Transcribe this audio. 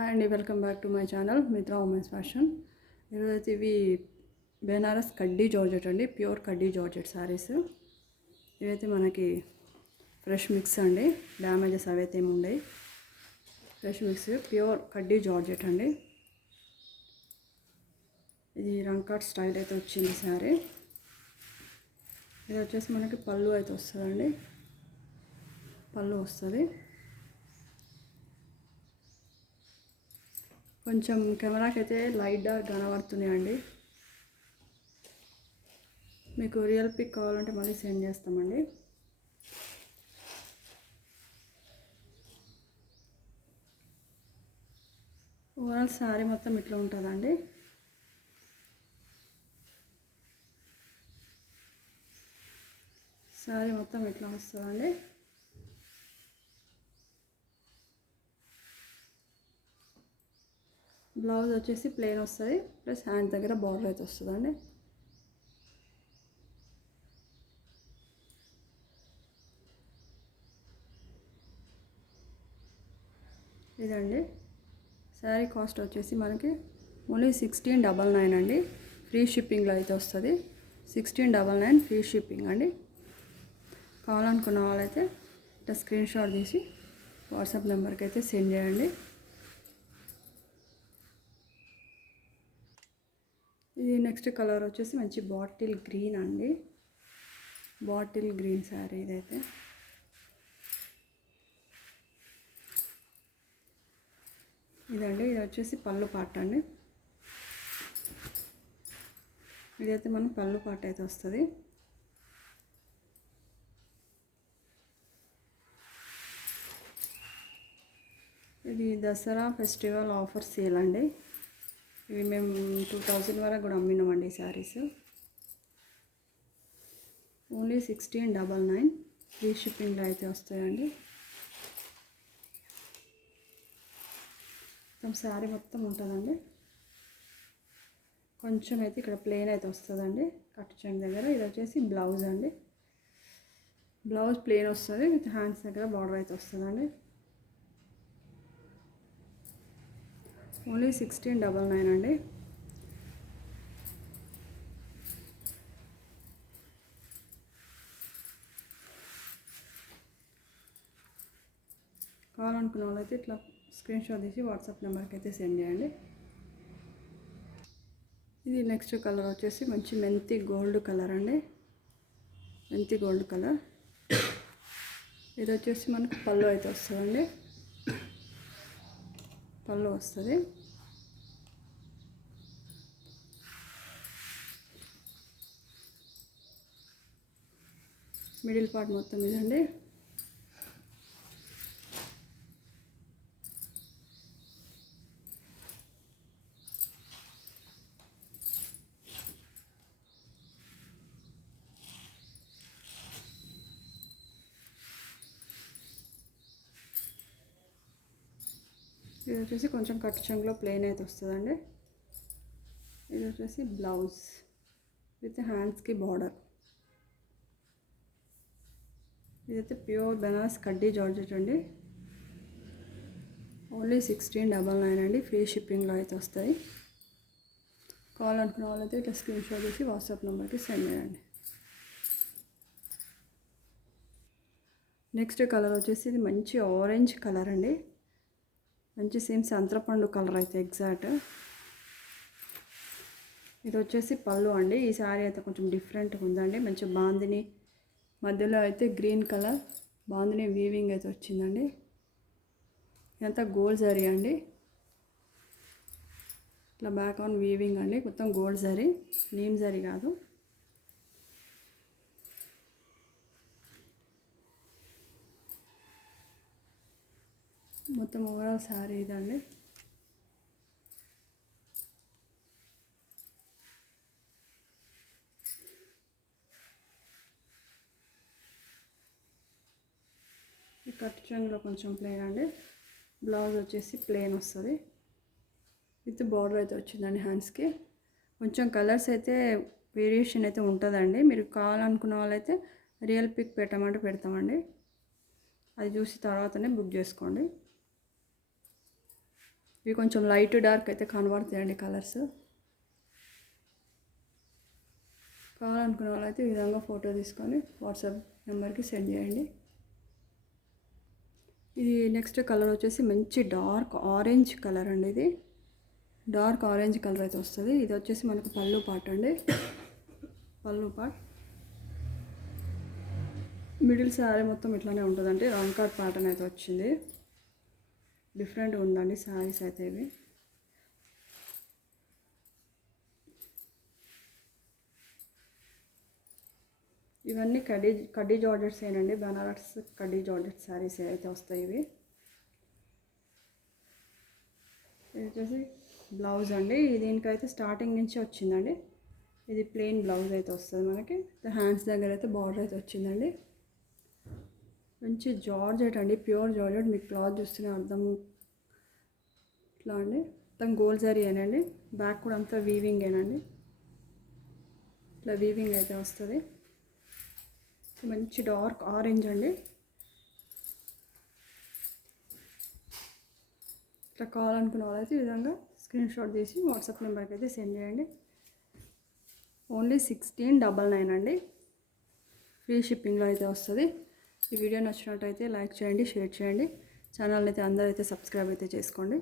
Hi అండి, welcome back to my channel Mitra women's fashion. ఈరోజైతే ఇవి బెనారస్ కడ్డీ జార్జెట్ అండి, ప్యూర్ కడ్డీ జార్జెట్ శారీస్. ఇవైతే మనకి ఫ్రెష్ మిక్స్ అండి, డ్యామేజెస్ అవైతే ఏమి ఉండవు. ఫ్రెష్ మిక్స్ ప్యూర్ కడ్డీ జార్జెట్ అండి. ఇది రంకాట్ స్టైల్ అయితే వచ్చింది శారీ. ఇది వచ్చేసి మనకి పళ్ళు అయితే వస్తుందండి, పళ్ళు వస్తుంది. కొంచెం కెమెరాకి అయితే లైట్ డార్క్ కనబడుతున్నాయండి. మీకు రియల్ పిక్ కావాలంటే మళ్ళీ సెండ్ చేస్తామండి. ఓవరాల్ శారీ మొత్తం ఇట్లా ఉంటుందండి. శారీ మొత్తం ఇట్లా వస్తుందండి. బ్లౌజ్ వచ్చేసి ప్లెయిన్ వస్తుంది, ప్లస్ హ్యాండ్ దగ్గర బార్డర్ అయితే వస్తుందండి. ఇదండి శారీ కాస్ట్ వచ్చేసి మనకి ఓన్లీ 1699 అండి. ఫ్రీ షిప్పింగ్లో అయితే వస్తుంది. 1699 ఫ్రీ షిప్పింగ్ అండి. కావాలనుకున్న వాళ్ళైతే ఇట్లా స్క్రీన్ షాట్ తీసి వాట్సాప్ నెంబర్కి అయితే సెండ్ చేయండి. ఇది నెక్స్ట్ కలర్ వచ్చేసి మంచి బాటిల్ గ్రీన్ అండి, బాటిల్ గ్రీన్ శారీ ఇదైతే. ఇదండి, ఇది వచ్చేసి పళ్ళు పాట అండి. ఇదైతే మనం పళ్ళు పాట అయితే వస్తుంది. ఇది దసరా ఫెస్టివల్ ఆఫర్ సేల్ అండి. ఇవి మేము 2000 వరకు కూడా అమ్మినామండి ఈ శారీస్. ఓన్లీ 1699 ఫ్రీ షిప్పింగ్లో అయితే వస్తాయండి. మొత్తం శారీ మొత్తం ఉంటుందండి. కొంచెం అయితే ఇక్కడ ప్లెయిన్ అయితే వస్తుందండి కట్ చెంగు దగ్గర. ఇది వచ్చేసి బ్లౌజ్ అండి, బ్లౌజ్ ప్లెయిన్ వస్తుంది, విత్ హ్యాండ్స్ దగ్గర బార్డర్ అయితే వస్తుందండి. ఓన్లీ 1699 అండి. కావాలనుకున్న వాళ్ళైతే ఇట్లా స్క్రీన్ షాట్ తీసి వాట్సాప్ నెంబర్కి అయితే సెండ్ చేయండి. ఇది నెక్స్ట్ కలర్ వచ్చేసి మంచి మెంతి గోల్డ్ కలర్ అండి, మెంతి గోల్డ్ కలర్. ఇది వచ్చేసి మనకు పళ్ళు అయితే వస్తుందండి, పళ్ళు వస్తుంది. మిడిల్ పార్ట్ మొత్తం ఇదండి. ఇది వచ్చేసి కొంచెం కట్ చెంగులో ప్లెయిన్ అయితే వస్తుందండి. ఇది వచ్చేసి బ్లౌజ్ విత్ హ్యాండ్స్కి బార్డర్. ఇదైతే ప్యూర్ బెనారస్ కడ్డీ జార్జెట్ అండి. ఓన్లీ 1699 అండి, ఫ్రీ షిప్పింగ్లో అయితే వస్తాయి. కావాలనుకున్న వాళ్ళైతే ఇట్లా స్క్రీన్ షాట్ చేసి వాట్సాప్ నెంబర్కి సెండ్ చేయండి. నెక్స్ట్ కలర్ వచ్చేసి ఇది మంచి ఆరెంజ్ కలర్ అండి, మంచి సేమ్ సంత్రపండు కలర్ అయితే ఎగ్జాక్ట్. ఇది వచ్చేసి పళ్ళు అండి. ఈ శారీ అయితే కొంచెం డిఫరెంట్గా ఉందండి. మంచి బాందిని మధ్యలో అయితే గ్రీన్ కలర్ బాందిని వీవింగ్ అయితే వచ్చిందండి. ఇదంతా గోల్డ్ జరీ అండి, ఇట్లా బ్యాక్ ఆన్ వీవింగ్ అండి, మొత్తం గోల్డ్ జరీ, నీమ్ జరీ కాదు. మొత్తం ఓవరాల్ శారీ ఇదండి. ఈ కట్ చెంగులో కొంచెం ప్లెయిన్ అండి. బ్లౌజ్ వచ్చేసి ప్లెయిన్ వస్తుంది, విత్ బార్డర్ అయితే వచ్చిందండి హ్యాండ్స్కి. కొంచెం కలర్స్ అయితే వేరియేషన్ అయితే ఉంటుందండి. మీరు కావాలనుకున్న వాళ్ళైతే రియల్ పిక్ పెట్టమంటే పెడతామండి, అది చూసి తర్వాతనే బుక్ చేసుకోండి. ఇవి కొంచెం లైట్ డార్క్ అయితే కనబడతాయండి కలర్స్. కావాలనుకునే వాళ్ళైతే ఈ విధంగా ఫోటో తీసుకొని వాట్సాప్ నెంబర్కి సెండ్ చేయండి. ఇది నెక్స్ట్ కలర్ వచ్చేసి మంచి డార్క్ ఆరెంజ్ కలర్ అండి. ఇది డార్క్ ఆరెంజ్ కలర్ అయితే వస్తుంది. ఇది వచ్చేసి మనకు పళ్ళు పార్ట్ అండి. పళ్ళు పార్ట్ మిడిల్ శారీ మొత్తం ఇట్లానే ఉంటుందండి. రౌండ్ కార్డ్ ప్యాటర్న్ అయితే వచ్చింది. డిఫరెంట్గా ఉందండి శారీస్ అయితే ఇవి. ఇవన్నీ కడ్డీ జార్జెట్స్ ఏనండి. బనారస్ కడ్డీ జార్జెట్ శారీస్ అయితే వస్తాయి ఇవి. ఇది వచ్చేసి బ్లౌజ్ అండి. దీనికైతే స్టార్టింగ్ నుంచి వచ్చిందండి. ఇది ప్లెయిన్ బ్లౌజ్ అయితే వస్తుంది మనకి. హ్యాండ్స్ దగ్గర అయితే బార్డర్ అయితే వచ్చిందండి. మంచి జార్జెట్ అండి, ప్యూర్ జార్జెట్. మీకు క్లాత్ చూస్తేనే అర్థం. ఇట్లా అండి మొత్తం గోల్డ్ జరీ ఏనండి. బ్యాక్ కూడా అంతా వీవింగ్ ఏనండి. ఇట్లా వీవింగ్ అయితే వస్తుంది. మంచి డార్క్ ఆరెంజ్ అండి. ఇట్లా కావాలనుకున్న వాళ్ళైతే ఈ విధంగా స్క్రీన్ షాట్ తీసి వాట్సాప్ నెంబర్కి అయితే సెండ్ చేయండి. ఓన్లీ 1699 అండి. ఫ్రీ షిప్పింగ్లో అయితే వస్తుంది. ఈ వీడియో నచ్చినట్టయితే లైక్ చేయండి, షేర్ చేయండి. ఛానల్ అయితే అందరూ అయితే సబ్స్క్రైబ్ అయితే చేసుకోండి.